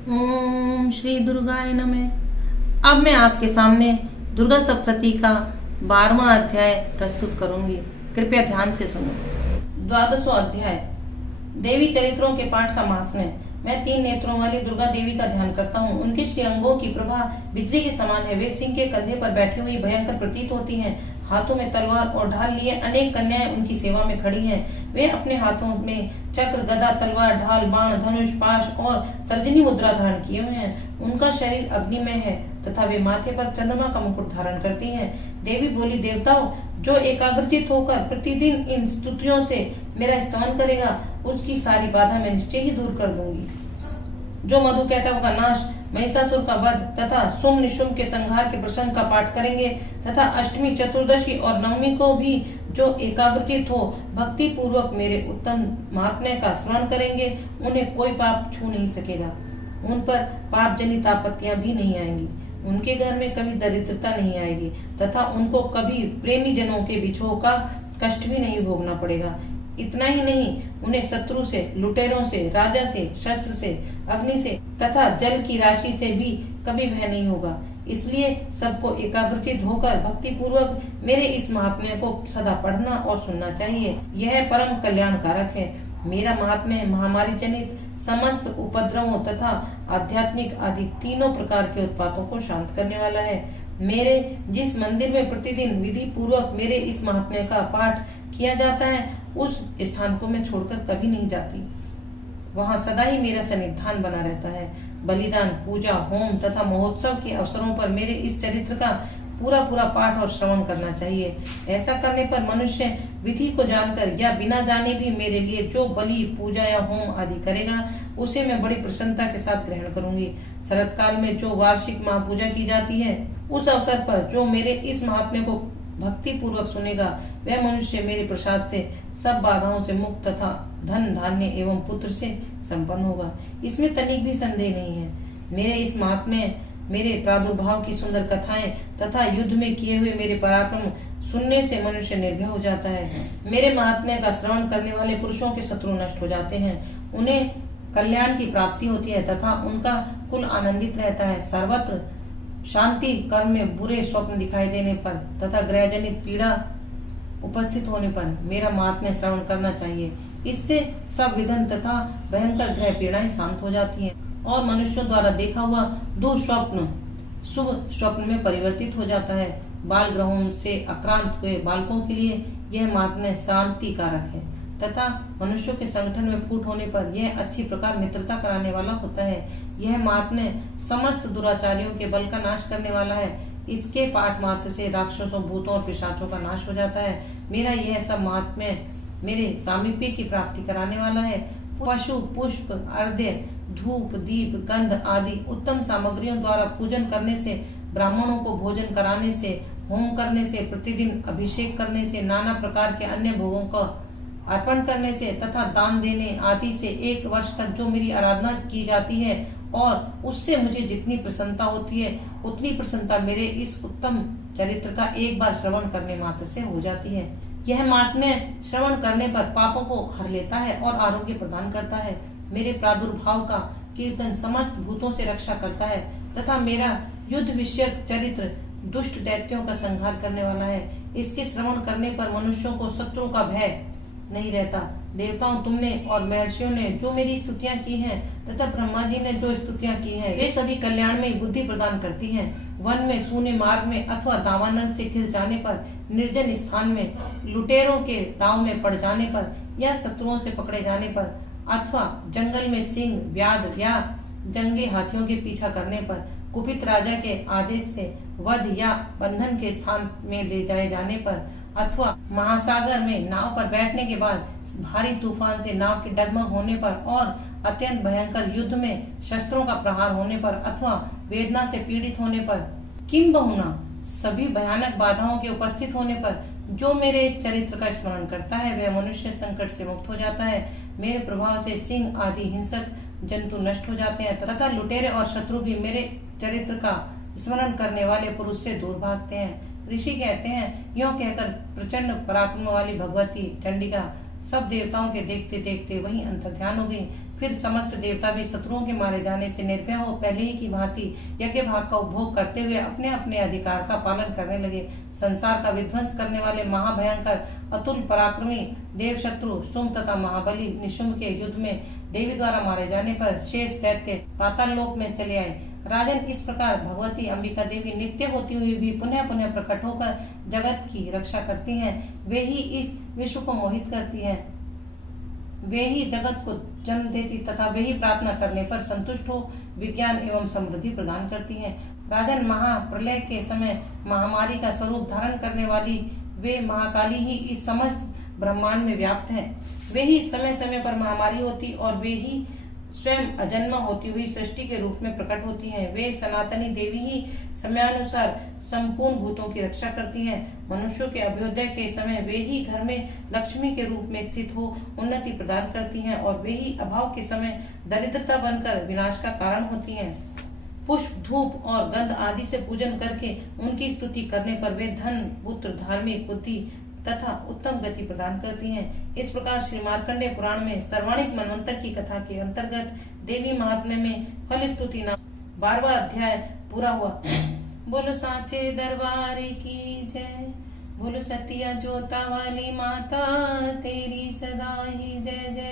ओम श्री दुर्गाय नमः। अब मैं आपके सामने दुर्गा सप्तशती का 12वां अध्याय प्रस्तुत करूंगी। कृपया ध्यान से सुनो। 12वां अध्याय, देवी चरित्रों के पाठ का महात्म्य। मैं 3 नेत्रों वाली दुर्गा देवी का ध्यान करता हूँ। उनके श्री अंगों की प्रभा बिजली के समान है। वे सिंह के कंधे पर बैठी हुई भयंकर प्रतीत होती हैं। हाथों में तलवार और ढाल लिए अनेक कन्याएं उनकी सेवा में खड़ी हैं। वे अपने हाथों में चक्र, गदा, तलवार, ढाल, बाण, धनुष, पाश और तर्जनी मुद्रा धारण किए हुए हैं। उनका शरीर अग्निमय है तथा वे माथे पर चंद्रमा का मुकुट धारण करती हैं। देवी बोली, देवताओं, जो एकाग्रचित होकर प्रतिदिन इन स्तुतियों से मेरा स्तवन करेगा, उसकी सारी बाधा मैं निश्चय ही दूर कर दूंगी। जो मधुकैटभ का नाश, महिषासुर का वध तथा सुम निशुम के संहार के प्रसंग का पाठ करेंगे तथा अष्टमी, चतुर्दशी और नवमी को भी जो एकाग्रचित हो भक्ति पूर्वक मेरे उत्तम महात्म्य का श्रवण करेंगे, उन्हें कोई पाप छू नहीं सकेगा। उन पर पाप जनित आपत्तियां भी नहीं आएंगी। उनके घर में कभी दरिद्रता नहीं आएगी तथा उनको कभी प्रेमी जनों के बिछोह का कष्ट भी नहीं भोगना पड़ेगा। इतना ही नहीं, उन्हें शत्रु से, लुटेरों से, राजा से, शस्त्र से, अग्नि से तथा जल की राशि से भी कभी भय नहीं होगा। इसलिए सबको एकाग्रचित होकर भक्ति पूर्वक मेरे इस महात्म्य को सदा पढ़ना और सुनना चाहिए। यह परम कल्याणकारक है। मेरा महात्म्य महामारी जनित समस्त उपद्रवों तथा आध्यात्मिक आदि तीनों प्रकार के उत्पातों को शांत करने वाला है। मेरे जिस मंदिर में प्रतिदिन विधि पूर्वक मेरे इस महात्म्य का पाठ किया जाता है, उस स्थान को मैं छोड़कर कभी नहीं जाती। वहाँ सदा ही मेरा सन्निधान बना रहता है। बलिदान, पूजा, होम तथा महोत्सव के अवसरों पर मेरे इस चरित्र का पूरा पूरा पाठ और श्रवण करना चाहिए। ऐसा करने पर मनुष्य विधि को जानकर या बिना जाने भी मेरे लिए जो बलि, पूजा या होम आदि करेगा, उसे मैं बड़ी प्रसन्नता के साथ ग्रहण करूंगी। शरत काल में जो वार्षिक महापूजा की जाती है, उस अवसर पर जो मेरे इस महात्म्य को भक्ति पूर्वक सुनेगा, वह मनुष्य मेरे प्रसाद से सब बाधाओं से मुक्त तथा धन, धान्य एवं पुत्र से संपन्न होगा। इसमें तनिक भी संदेह नहीं है। मेरे इस महात्म्य, मेरे प्रादुर्भाव की सुंदर कथाएं तथा युद्ध में किए हुए मेरे पराक्रम सुनने से मनुष्य निर्भय हो जाता है। मेरे महात्म्य का श्रवण करने वाले पुरुषों के शत्रु नष्ट हो जाते हैं। उन्हें कल्याण की प्राप्ति होती है तथा उनका कुल आनंदित रहता है। सर्वत्र शांति, कर्म में बुरे स्वप्न दिखाई देने पर तथा ग्रहजनित पीड़ा उपस्थित होने पर मेरा महात्म्य श्रवण करना चाहिए। इससे सब विधन तथा भयंकर ग्रह पीड़ाएं शांत हो जाती हैं और मनुष्यों द्वारा देखा हुआ दुःस्वप्न शुभ स्वप्न में परिवर्तित हो जाता है। बाल ग्रहों से आक्रांत हुए बालकों के लिए यह महात्म्य शांति कारक है तथा मनुष्यों के संगठन में फूट होने पर यह अच्छी प्रकार मित्रता कराने वाला होता है। यह महात्म्य समस्त दुराचारियों के बल का नाश करने वाला है। इसके पाठ मात्र से राक्षसों, भूतों और पिशाचों का नाश हो जाता है। मेरा यह सब महात्म्य मेरे सामीप्य की प्राप्ति कराने वाला है। पशु, पुष्प, अर्घ्य, धूप, दीप, गंध आदि उत्तम सामग्रियों द्वारा पूजन करने से, ब्राह्मणों को भोजन कराने से, होम करने से, प्रतिदिन अभिषेक करने से, नाना प्रकार के अन्य भोगों का अर्पण करने से तथा दान देने आदि से 1 वर्ष तक जो मेरी आराधना की जाती है और उससे मुझे जितनी प्रसन्नता होती है, उतनी प्रसन्नता मेरे इस उत्तम चरित्र का एक बार श्रवण करने मात्र से हो जाती है। यह महात्म्य श्रवण करने पर पापों को हर लेता है और आरोग्य प्रदान करता है। मेरे प्रादुर्भाव का कीर्तन समस्त भूतों से रक्षा करता है तथा मेरा युद्ध विषयक चरित्र दुष्ट दैत्यों का संहार करने वाला है। इसके श्रवण करने पर मनुष्यों को शत्रुओं का भय नहीं रहता। देवताओं, तुमने और महर्षियों ने जो मेरी स्तुतियां की हैं तथा ब्रह्मा जी ने जो स्तुतियां की हैं, वे सभी कल्याण में बुद्धि प्रदान करती हैं। वन में, सूने मार्ग में अथवा दावानल से घिर जाने पर, निर्जन स्थान में, लुटेरों के दांव में पड़ जाने पर या शत्रुओं से पकड़े जाने पर अथवा जंगल में सिंह, व्याध या जंगे हाथियों के पीछा करने पर, कुपित राजा के आदेश से वध या बंधन के स्थान में ले जाए जाने पर अथवा महासागर में नाव पर बैठने के बाद भारी तूफान से नाव के डगमग होने पर और अत्यंत भयंकर युद्ध में शस्त्रों का प्रहार होने पर अथवा वेदना से पीड़ित होने पर, किंबहुना सभी भयानक बाधाओं के उपस्थित होने पर जो मेरे इस चरित्र का स्मरण करता है, वह मनुष्य संकट से मुक्त हो जाता है। मेरे प्रभाव से सिंह आदि हिंसक जंतु नष्ट हो जाते हैं तथा लुटेरे और शत्रु भी मेरे चरित्र का स्मरण करने वाले पुरुष से दूर भागते हैं। ऋषि कहते हैं, यों कहकर प्रचंड पराक्रम वाली भगवती चंडिका सब देवताओं के देखते देखते वहीं अंतर्ध्यान हो गई। फिर समस्त देवता भी शत्रुओं के मारे जाने से निर्भय हो पहले ही की भांति यज्ञ भाग का उपभोग करते हुए अपने अपने अधिकार का पालन करने लगे। संसार का विध्वंस करने वाले महाभयंकर अतुल पराक्रमी देव शत्रु शुंभ तथा महाबली निशुंभ के युद्ध में देवी द्वारा मारे जाने पर शेष दैत्य पाताल लोक में चले आए। राजन, इस प्रकार भगवती अंबिका देवी नित्य होती हुई भी पुनः पुनः प्रकट होकर जगत की रक्षा करती हैं। वे ही इस विश्व को मोहित करती हैं, वे ही जगत को जन्म देती तथा वे ही प्रार्थना करने पर संतुष्ट हो विज्ञान एवं समृद्धि प्रदान करती हैं। राजन, महाप्रलय के समय महामारी का स्वरूप धारण करने वाली वे महाकाली ही इस समस्त ब्रह्मांड में व्याप्त हैं। वे ही समय समय पर महामारी होती और वे ही स्वयं अजन्मा होती हुई सृष्टि के रूप में प्रकट होती हैं। वे सनातनी देवी ही समयानुसार संपूर्ण भूतों की रक्षा करती हैं। मनुष्यों के अभ्युदय के समय वे ही घर में लक्ष्मी के रूप में स्थित हो उन्नति प्रदान करती हैं और वे ही अभाव के समय दरिद्रता बनकर विनाश का कारण होती हैं। पुष्प, धूप और गंध आदि से पूजन करके उनकी स्तुति करने पर वे धन, पुत्र, धार्मिक बुद्धि तथा उत्तम गति प्रदान करती हैं। इस प्रकार श्री मार्कंडेय पुराण में सर्वाणिक मनवंतर की कथा के अंतर्गत देवी महात्म्य में फल स्तुति नाम 12वां अध्याय पूरा हुआ। बोलो साचे दरबार की जय, बोलो सतिया जोता वाली माता तेरी सदा ही जय जय।